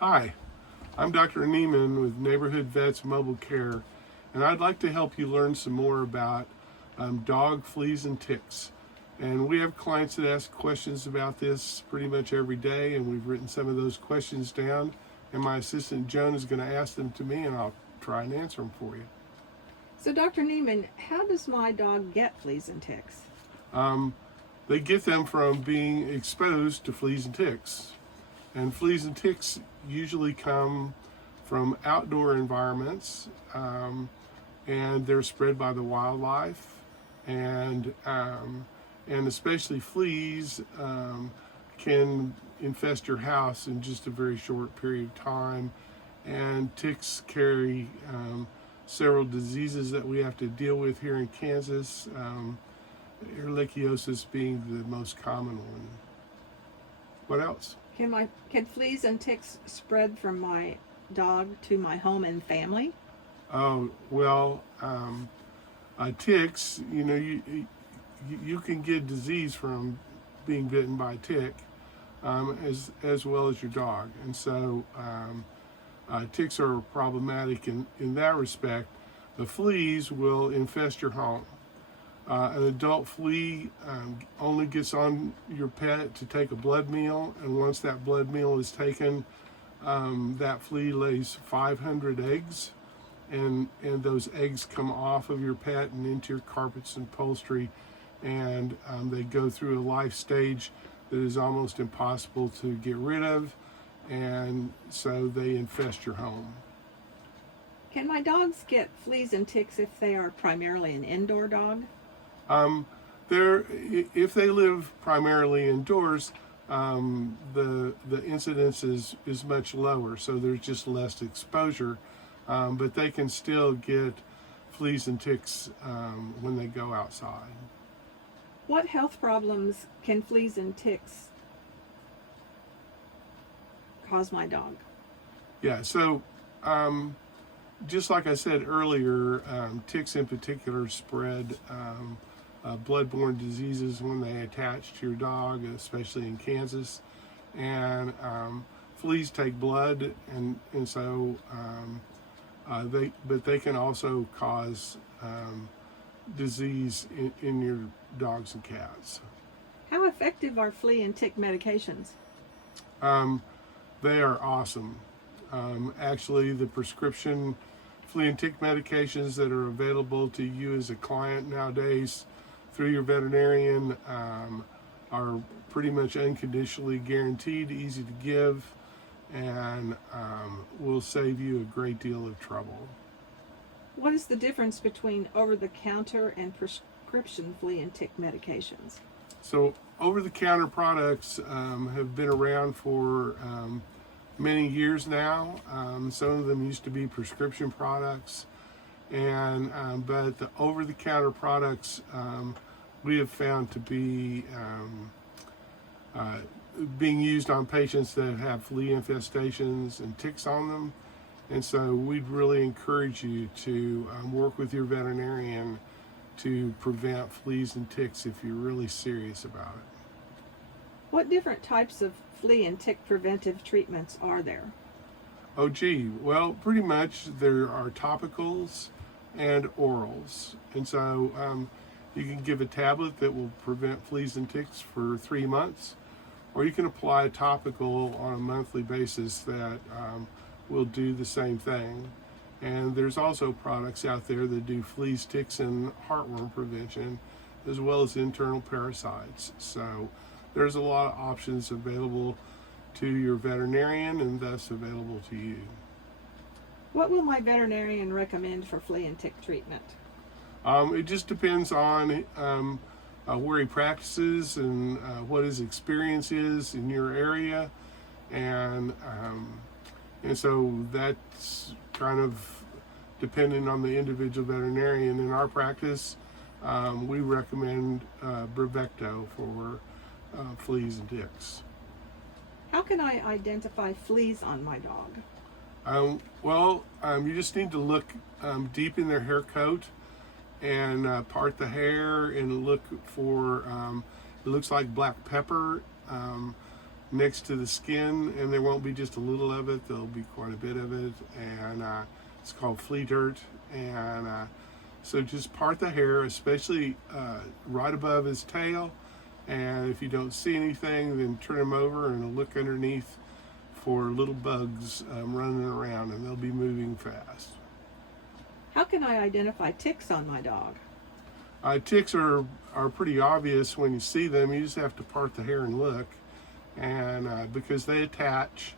Hi, I'm Dr. Neiman with Neighborhood Vets Mobile Care, and I'd like to help you learn some more about dog fleas and ticks. And we have clients that ask questions about this pretty much every day, and we've written some of those questions down. And my assistant Joan is going to ask them to me, and I'll try and answer them for you. So, Dr. Neiman, how does my dog get fleas and ticks? Um, they get them from being exposed to fleas and ticks. And fleas and ticks usually come from outdoor environments, and they're spread by the wildlife, and and especially fleas can infest your house in just a very short period of time. And ticks carry several diseases that we have to deal with here in Kansas. Ehrlichiosis being the most common one. What else? Can fleas and ticks spread from my dog to my home and family? Oh well, ticks. You can get disease from being bitten by a tick, as well as your dog, and so ticks are problematic in that respect. The fleas will infest your home. An adult flea only gets on your pet to take a blood meal, and once that blood meal is taken, that flea lays 500 eggs, and those eggs come off of your pet and into your carpets and upholstery, and they go through a life stage that is almost impossible to get rid of, and so they infest your home. Can my dogs get fleas and ticks if they are primarily an indoor dog? Um, if they live primarily indoors, the incidence is much lower, so there's just less exposure. But they can still get fleas and ticks when they go outside. What health problems can fleas and ticks cause my dog? Yeah, so just like I said earlier, ticks in particular spread bloodborne diseases when they attach to your dog, especially in Kansas. And fleas take blood, and so they can also cause disease in your dogs and cats. How effective are flea and tick medications? Um, they are awesome. Actually, the prescription flea and tick medications that are available to you as a client nowadays through your veterinarian are pretty much unconditionally guaranteed, easy to give, and will save you a great deal of trouble. What is the difference between over-the-counter and prescription flea and tick medications? So, over-the-counter products have been around for many years now. Some of them used to be prescription products, and but the over-the-counter products we have found to be being used on patients that have flea infestations and ticks on them. And so we'd really encourage you to work with your veterinarian to prevent fleas and ticks if you're really serious about it. What different types of flea and tick preventive treatments are there? Oh gee, well, pretty much there are topicals and orals. And so you can give a tablet that will prevent fleas and ticks for 3 months, or you can apply a topical on a monthly basis that will do the same thing. And there's also products out there that do fleas, ticks, and heartworm prevention, as well as internal parasites. So there's a lot of options available to your veterinarian and thus available to you. What will my veterinarian recommend for flea and tick treatment? It just depends on where he practices and what his experience is in your area, and so that's kind of dependent on the individual veterinarian. In our practice, we recommend Brevecto for fleas and ticks. How can I identify fleas on my dog? You just need to look deep in their hair coat and part the hair and look for, it looks like black pepper next to the skin, and there won't be just a little of it, there'll be quite a bit of it, and it's called flea dirt. And so just part the hair, especially right above his tail, and if you don't see anything, then turn him over and look underneath for little bugs running around, and they'll be moving fast. How can I identify ticks on my dog? Ticks are pretty obvious when you see them. You just have to part the hair and look, and because they attach,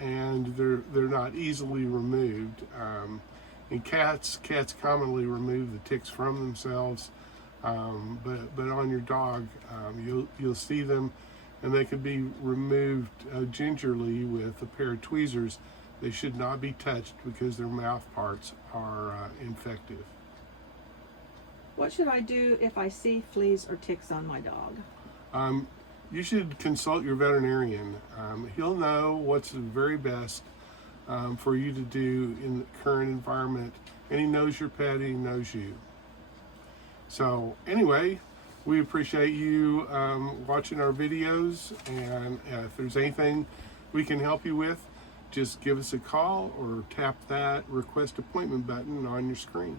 and they're not easily removed. In cats commonly remove the ticks from themselves, but on your dog, you'll see them, and they can be removed gingerly with a pair of tweezers. They should not be touched because their mouth parts are infective. What should I do if I see fleas or ticks on my dog? You should consult your veterinarian. He'll know what's the very best for you to do in the current environment, and he knows your pet and he knows you. So anyway, we appreciate you watching our videos, and if there's anything we can help you with, just give us a call or tap that request appointment button on your screen.